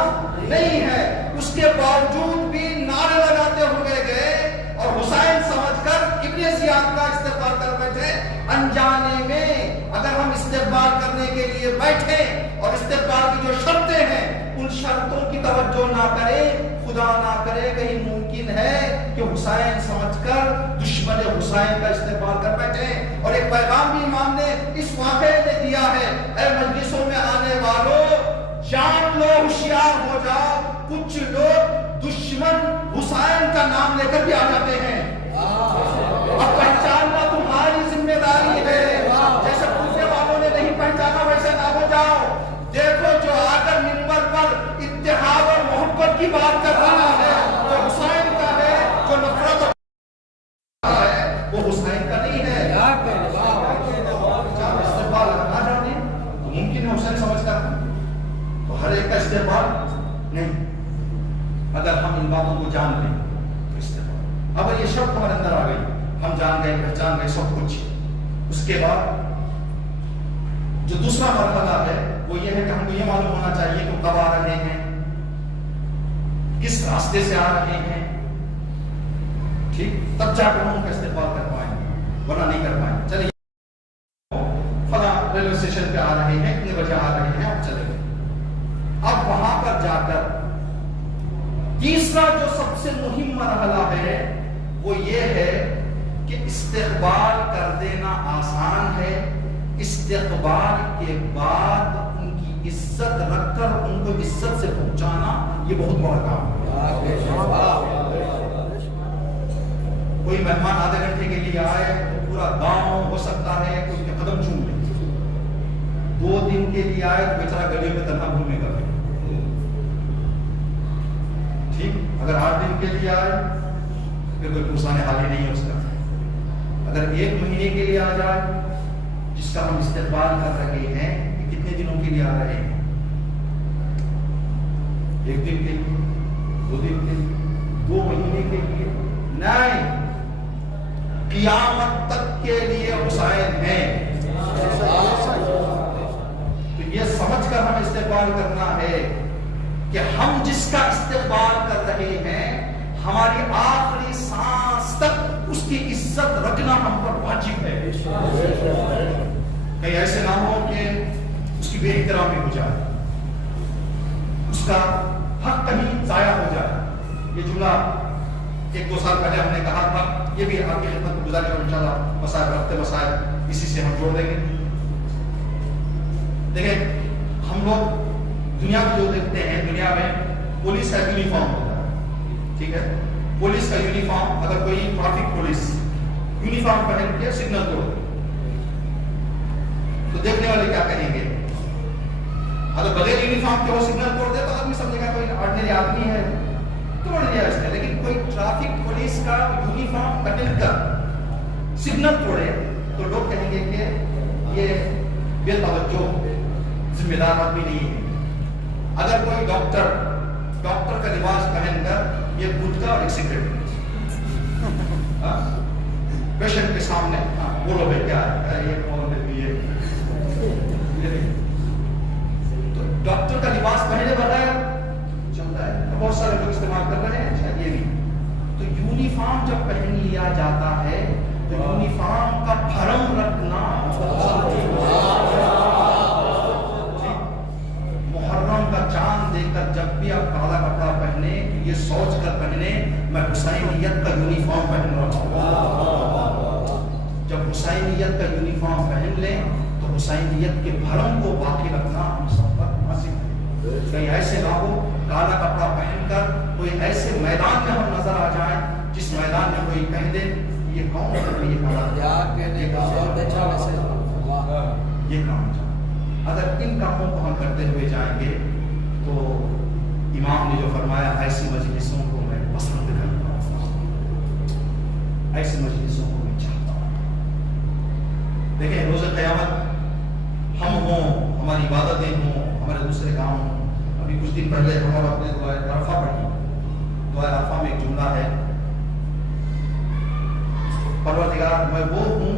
نہیں ہے، اس کے باوجود بھی نعرے لگاتے ہوئے گئے اور حسین سمجھ کر ابن زیاد کا استقبال کر بیٹھے۔ انجانے میں اگر ہم استقبال کرنے کے لیے بیٹھے اور استقبال کی جو شرطیں ہیں ان شرطوں کی توجہ نہ کریں، خدا نہ کرے کہیں ممکن ہے کہ حسین سمجھ کر دشمن حسین کا استقبال کر بیٹھے۔ اور ایک پیغام بھی امام نے اس واقعے میں دیا ہے، اے مجلسوں میں آنے والوں جان لو، ہوشیار ہو جاؤ، کچھ لوگ دشمن حسین کا نام لے کر بھی آ جاتے ہیں، اب پہچاننا تمہاری ذمہ داری ہے۔ جیسے کوفے والوں نے نہیں پہچانا ویسے نہ ہو جاؤ۔ دیکھو جو آ کر منبر پر اتحاد اور محبت کی بات کر رہا ہے جو حسین کا ہے، جو نفرت ہے وہ حسین کا نہیں ہے۔ استقبال کرنا چاہتے ہیں تو ممکن ہے حسین سمجھ کر تو ہر ایک کا استقبال نہیں، اگر ہم ان باتوں کو جان لیں تو استقبال۔ اب یہ شرط ہمارے اندر آ گئی، ہم جان گئے پہچان گئے سب کچھ، اس کے بعد جو دوسرا مرحلہ ہے وہ یہ ہے کہ ہم کو یہ معلوم ہونا چاہیے کہ کب آ رہے ہیں، کس راستے سے آ رہے ہیں، ٹھیک، تب جا کر ہم ان کا استقبال کر پائیں گے، ورنہ نہیں کر پائیں گے۔ چلیے فلاں ریلوے اسٹیشن پہ آ رہے ہیں، اتنے بجے آ رہے ہیں، اب چلے گئے۔ اب وہاں پر جا کر تیسرا جو سب سے مہم مرحلہ ہے وہ یہ ہے کہ استقبال کر دینا آسان ہے، استقبال کے بعد ان کی عزت رکھ کر ان کو عزت سے پہنچانا یہ بہت بڑا کام ہے۔ کوئی مہمان آدھے گھنٹے کے لیے آئے تو پورا گاؤں ہو سکتا ہے کہ اس کے قدم چوم لے، 2 دن کے لیے آئے تو بیچارہ گلیوں میں تنہا گھومنے کا، ٹھیک، اگر 8 دن کے لیے آئے پھر کوئی پرسانے حال ہی نہیں ہے اس کا۔ اگر 1 مہینے کے لیے آ جائے جس کا ہم استقبال کر رہے ہیں، کتنے دنوں کے لیے آ رہے ہیں، 1 دن کے لیے، 2 دن کے لیے، 2 مہینے کے لیے نہیں، قیامت تک کے لیے حسین ہے۔ تو یہ سمجھ کر ہم استقبال کرنا ہے کہ ہم جس کا استقبال کر رہے ہیں ہماری آخری سانس تک اس کی عزت رکھنا ہم پر واجب ہے۔ کہیں ایسے نہ ہو کہ اس کی بے احترامی ہو جائے، اس کا حق کہیں ضائع ہو جائے۔ یہ جملہ 1-2 سال پہلے ہم نے کہا تھا، یہ بھی آپ کی خدمت میں گزارش ہے، انشاءاللہ مسائل رکھتے مسائل اسی سے ہم جوڑ دیں گے۔ دیکھیں ہم لوگ دنیا کو جو دیکھتے ہیں، دنیا میں پولیس کا یونیفارم ہوتا ہے، ٹھیک ہے، پولیس کا یونیفارم، اگر کوئی ٹریفک پولیس یونیفارم پہن کے سگنل توڑ تو دیکھنے والے کیا کہیں گے؟ اگر بغیر یونیفارم کے وہ سگنل توڑ دے تو آدمی سمجھے گا کوئی آرڈنری آدمی ہے، توڑ دیا اس نے۔ لیکن کوئی ٹریفک پولیس کا یونیفارم پہن کر سگنل توڑے تو لوگ کہیں گے کہ یہ بے توجہ ذمہ دار آدمی نہیں ہے۔ اگر کوئی ڈاکٹر کا لباس پہن کر یہ گٹکا اور ایک سگریٹ پیشنٹ کے سامنے بولو بھائی کیا ہے یہ تو ڈاکٹر کا لباس پہنے بغیر چلتا ہے، بہت سارے لوگ استعمال کر رہے ہیں، شاید یہ نہیں۔ تو یونیفارم جب پہن لیا جاتا ہے تو یونیفارم کا بھرم رکھنا، محرم کا چاند دیکھ کر جب بھی آپ کالا کپڑا پہنے یہ سوچ کر پہنے میں حسینیت کا یونیفارم پہن رہا ہوں. جب حسینیت کا یونیفارم پہن لیں تو حسینیت کے بھرم کو باقی رکھنا ہم سب پر نصیب ہے. کہیں ایسے نہ ہو کالا کپڑا پہن کر کوئی ایسے میدان میں ہم نظر آ جائیں جس میدان میں کوئی کہہ دے یہ کون ہے, یہ کام. اگر ان کاموں کو ہم کرتے ہوئے جائیں گے تو امام نے جو فرمایا ایسی مجلسوں کو میں پسند کرتا ہوں, ایسی مجلسوں کو میں چاہتا ہوں. دیکھیں روز قیامت ہم ہوں, ہماری عبادتیں ہوں, ہمارے دوسرے کام ہوں. ابھی کچھ دن پہلے ہمارا اپنے دعائے عرفہ پڑھی. دعائے عرفہ میں ایک جملہ ہے, پروردگار میں وہ ہوں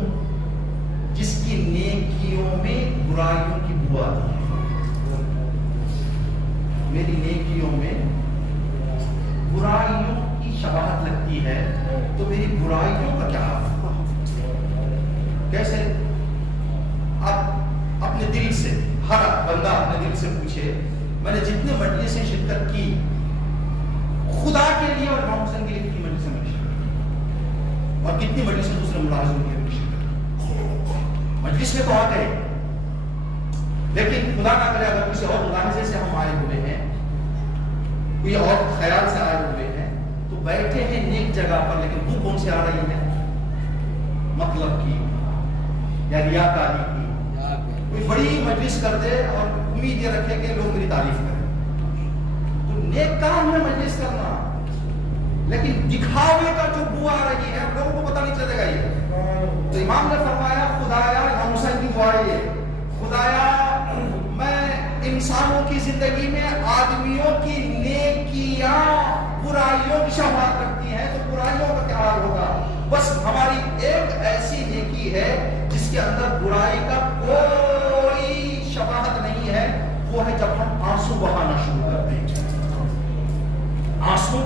جس کی نیکیوں میں برائیوں کی بو آتی ہے. میری نیکیوں میں برائیوں کی شباہت لگتی ہے تو میری برائیوں کا کیا حال؟ کیسے؟ آپ اپنے دل سے, ہر بندہ اپنے دل سے پوچھے میں نے جتنے مجلسیں شرکت کی خدا کے لیے اور امام حسین کے لیے کتنی مجلسیں میں شرکت کی, اور کتنی مجلسیں دوسرے ملازموں کے لیے شرکت کی. مجلس میں تو آ گئے, لیکن خدا نہ کرے اگر کسی اور ملاحظے سے ہم آئے ہوئے ہیں, کوئی اور خیال سے آئے ہوئے ہیں, تو بیٹھے ہیں نیک جگہ پر, لیکن وہ کون سے آ رہی ہے؟ مطلب کی یا ریاکاری کی. کوئی بڑی مجلس کر دے اور امید یہ رکھے کہ لوگ میری تعریف کریں, تو نیک کام ہے مجلس کرنا, لیکن دکھاوے کا جو بو آ رہی ہے لوگوں کو پتہ نہیں چلے گا. یہ تو امام نے فرمایا خدایا, امام حسین کی دعا ہے, خدایا میں انسانوں کی زندگی میں آدمیوں کی نیکیاں برائیوں کی شباہت رکھتی ہیں, تو برائیوں کا کیا حال ہوگا؟ بس ہماری ایک ایسی نیکی ہے جس کے اندر برائی کا کوئی شباہت نہیں ہے, وہ ہے جب ہم آنسو بہانا شروع کرتے ہیں. آنسو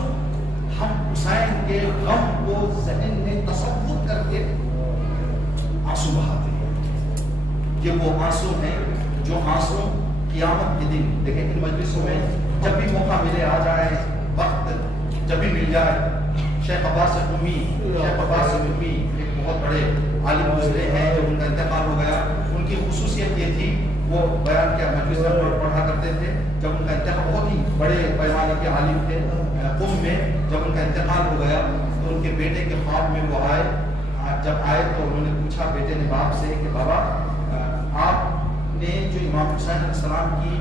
ہم حسین کے غم کو ذہن میں تصور کر کے آنسو بہاتے ہیں. یہ وہ آنسو ہیں جو آنسو قیامت کے دن, دیکھیں ان مجلسوں میں جب بھی موقع ملے آ جائے, وقت جب بھی مل جائے. شیخ عباس امی ایک بہت بڑے عالم گزرے ہیں, جب ان کا انتقال ہو گیا ان کی خصوصیت یہ تھی وہ بیان کیا مجلس میں پڑھا کرتے تھے. جب ان کا انتقال, بہت ہی بڑے پیمانے کے عالم تھے قم میں, جب ان کا انتقال ہو گیا تو ان کے بیٹے کے خواب میں وہ آئے. جب آئے تو انہوں نے پوچھا بیٹے نے باپ سے کہ بابا آپ نے جو امام حسین علیہ السلام کی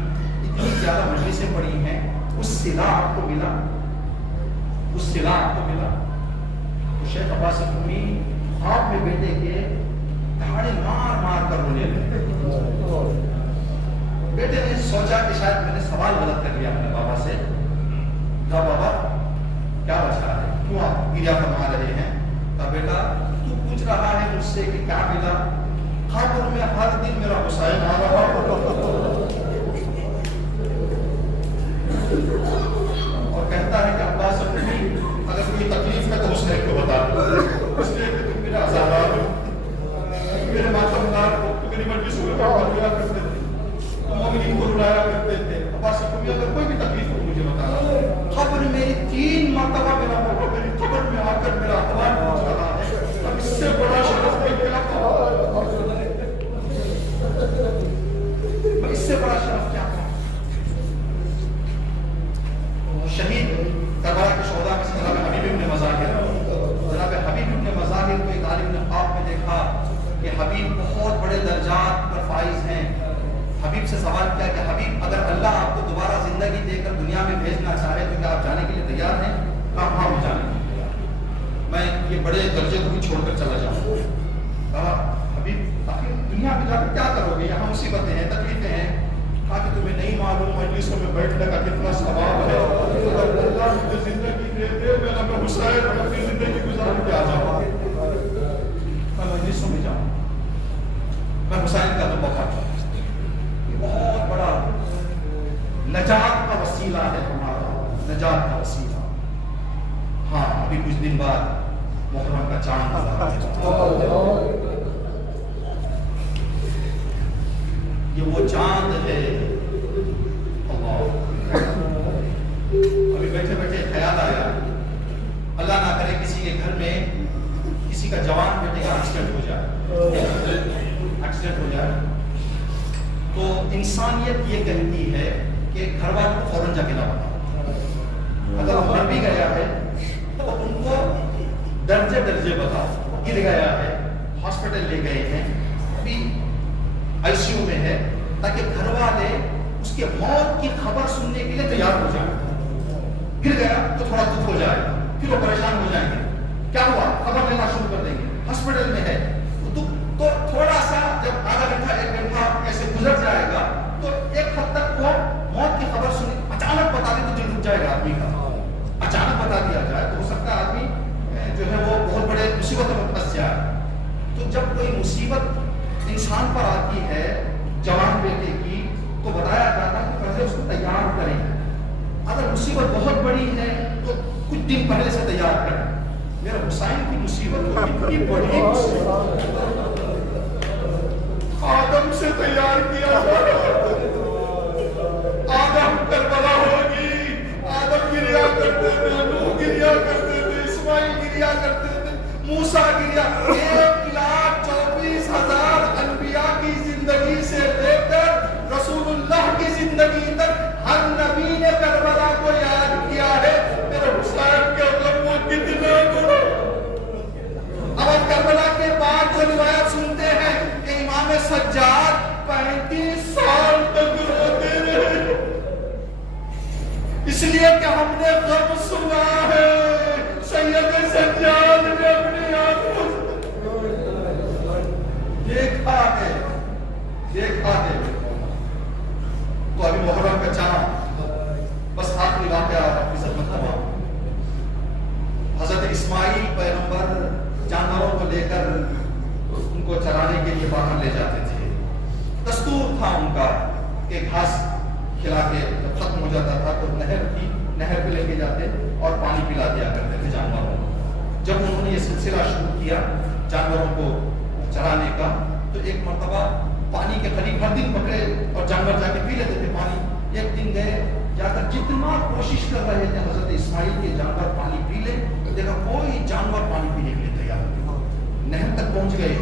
اتنی زیادہ مجلسیں پڑھی ہیں اس صلہ آپ کو ملا, اس صلہ آپ کو ملا؟ تو شیخ عباس امی خواب میں بیٹے کے دھاڑے مار مار کر رونے لگے. بیٹے نے سوچا کہ شاید میں نے سوال غلط کر لیا اپنے بابا سے. کہا بابا کیا وجہ ہے, کیوں آپ گریا فرما رہے ہیں؟ کہا بیٹا تو پوچھ رہا ہے مجھ سے کہ کیا ملا؟ قبر میں ہر دن میرا حسین آ رہا اور کہتا ہے کہ عباس امی اگر کوئی تکلیف ہے تو حسین کو بتا دو, اس لیے کہ تم میرا آزادار ہو, میرے ماتم دار ہو, تو میری مجلسوں میں پڑھا دیا کرتے تھے, تو مومنین کو رلایا کرتے تھے. عباس امی اگر کوئی بھی تکلیف ہو مجھے بتانا. قبر میری 3 مرتبہ میرا موقع میری قبر میں آ کر میرا احوال پوچھ رہا ہے. اب اس سے بڑا شرف میں کیا تھا, اس سے بڑا شرف کیا تھا؟ شہید کربلا کے شہداء میں سے جناب حبیب ابن مظاہر, جناب حبیب ابن مظاہر کو ایک عالم نے خواب میں دیکھا کہ حبیب بہت بڑے درجات پر فائز ہیں. حبیب سے سوال کیا کہ حبیب اگر اللہ آپ کو دوبارہ زندگی دے کر دنیا میں بھیجنا چاہے تو کیا آپ جانے کے لیے تیار ہیں؟ کہا ہاں میں جانے کے لیے تیار ہوں, میں یہ بڑے درجے کو بھی چھوڑ کر چلا جاؤں. کہا حبیب آخر دنیا میں جا کر کیا کرو گے, یہاں مصیبتیں ہیں, تکلیفیں ہیں. کہا کہ تمہیں نہیں معلوم مجلسوں میں بیٹھنے کا کتنا ثواب ہے. اگر اللہ مجھے زندگی دے دے میں حسین اپنی زندگی گزار کے آ جاؤں, میں مجلسوں میں جاؤں, میں حسین کا تو بہت بہت بڑا نجات کا وسیلہ ہے ہمارا, نجات کا وسیلہ. ہاں ابھی کچھ دن بعد محرم کا چاند یہ وہ چاند ہے. ابھی بیٹھے بیٹھے خیال آیا اللہ نہ کرے کسی کے گھر میں کسی کا جوان بیٹے کا ایکسیڈنٹ ہو جائے تو انسانیت یہ کہتی ہے کہ گھر والوں کو فوراً جا کے نہ بتاؤ. اگر وہ مر بھی گیا ہے تو ان کو درجے بتاؤ. گر گیا ہے, ہاسپٹل لے گئے ہیں, ابھی آئی سی یو میں ہے, تاکہ گھر والے اس کے موت کی خبر سننے کے لیے تیار ہو جائیں. گر گیا تو تھوڑا دکھ ہو جائے گا, پھر وہ پریشان ہو جائیں گے, کیا ہوا, خبر لینا شروع کر دیں گے. ہاسپٹل میں ہے تو تھوڑا سا جب آدھا گھنٹہ ایک گھنٹہ ایسے گزر جائے گا تو ایک حد تک وہ موت کی خبر سنی, اچانک بتا دیں تو دل رک جائے گا آدمی کا. اچانک بتا دیا جائے تو ہو سکتا ہے آدمی جو ہے وہ بہت بڑے مصیبتوں میں پھنس جائے. تو جب کوئی مصیبت انسان پر آتی ہے جوان بیٹے کی تو بتایا جاتا ہے کہ پہلے اس کو تیار کریں. اگر مصیبت بہت بڑی ہے تو کچھ دن پہلے سے تیار کریں. میرا حسین کی مصیبت اتنی بڑی آدم سے تیار کیا جاتا. آدم کربلا ہوگی, آدم گریا کرتے تھے, نوح گریا کرتے تھے, اسماعیل گریا کرتے تھے, موسیٰ گریا. 1,24,000 انبیاء کی زندگی سے لے کر رسول اللہ کی زندگی تک ہر نبی نے کربلا کو یاد کیا ہے. میرے حسین کے غم وہ کتنے گنا. اب کربلا کے بعد جو روایت سنتے ہیں کہ امام سجاد 35 سال تک روتے رہے, اس لیے کہ ہم نے غم سنا ہے. سید سجاد نے اپنی آنکھوں دیکھا ہے. تو ابھی محرم کا چاند, بس آخری واقعہ اپنی خدمت تمام. حضرت اسماعیل پیغمبر جانوروں کو لے کر ان کو چرانے کے لیے باہر لے جاتے تھے. دستور تھا ان کا کہ گھاس کھلا کے جب ختم ہو جاتا تھا تو نہر پہ لے کے جاتے اور پانی پلا دیا کرتے تھے جانوروں کو. جب انہوں نے یہ سلسلہ شروع کیا جانوروں کو چرانے کا تو ایک مرتبہ پانی کے قریب ہر دن پکڑے اور جانور جا کے پی لیتے تھے پانی. ایک دن گئے, جا کر جتنا کوشش کر رہے تھے حضرت اسماعیل کے جانور پانی پی لے, دیکھا کوئی جانور پانی پینے کے لیے تیار نہیں. نہر تک پہنچ گئے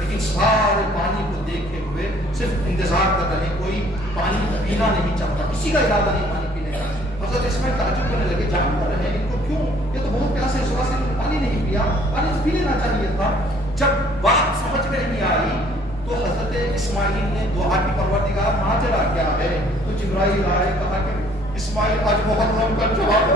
لیکن سارے پانی کو دیکھتے ہوئے صرف انتظار کر رہے, کوئی پانی پینا نہیں چاہتا, کسی کا ارادہ نہیں پانی پینے کا. حضرت اسماعیل تعجب کرنے لگے, جانور ہیں ان کو کیوں, یہ تو بہت پیاسے, صبح سے پانی نہیں پیا, پانی پی لینا چاہیے تھا. جب بات سمجھ میں نہیں آئی تو حضرت اسماعیل نے دعا کی, پروردگار ماجرا کیا ہے. تو جبرائیل آئے, کہا کہ اسماعیل آج محرم کا جواب